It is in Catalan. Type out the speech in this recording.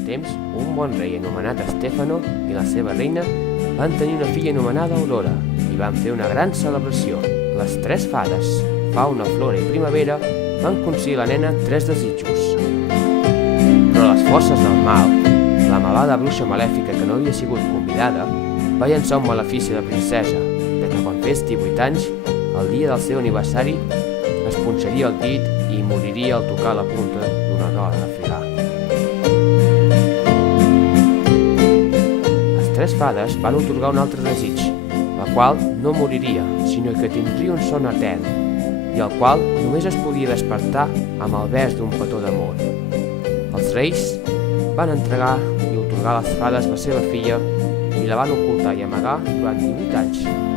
fa temps, un bon rei anomenat Stefano i la seva reina van tenir una filla anomenada Aurora i van fer una gran celebració. Les tres fades, Fauna, Flora i Primavera, van concedir a la nena 3 desitjos. Però les forces del mal, la malvada bruixa malèfica que no havia sigut convidada, va llançar un malefici a la princesa, de que quan fes 18 anys, el dia del seu aniversari, es punxaria el dit i moriria al tocar la punta d'una roda de filar. Les tres fades van otorgar un altre desig, la qual no moriria, sinó que tindria un son etern, i el qual només es podia despertar amb el bes d'un petó d'amor. Els reis van entregar i otorgar a les fades la seva filla i la van ocultar i amagar durant 18 anys.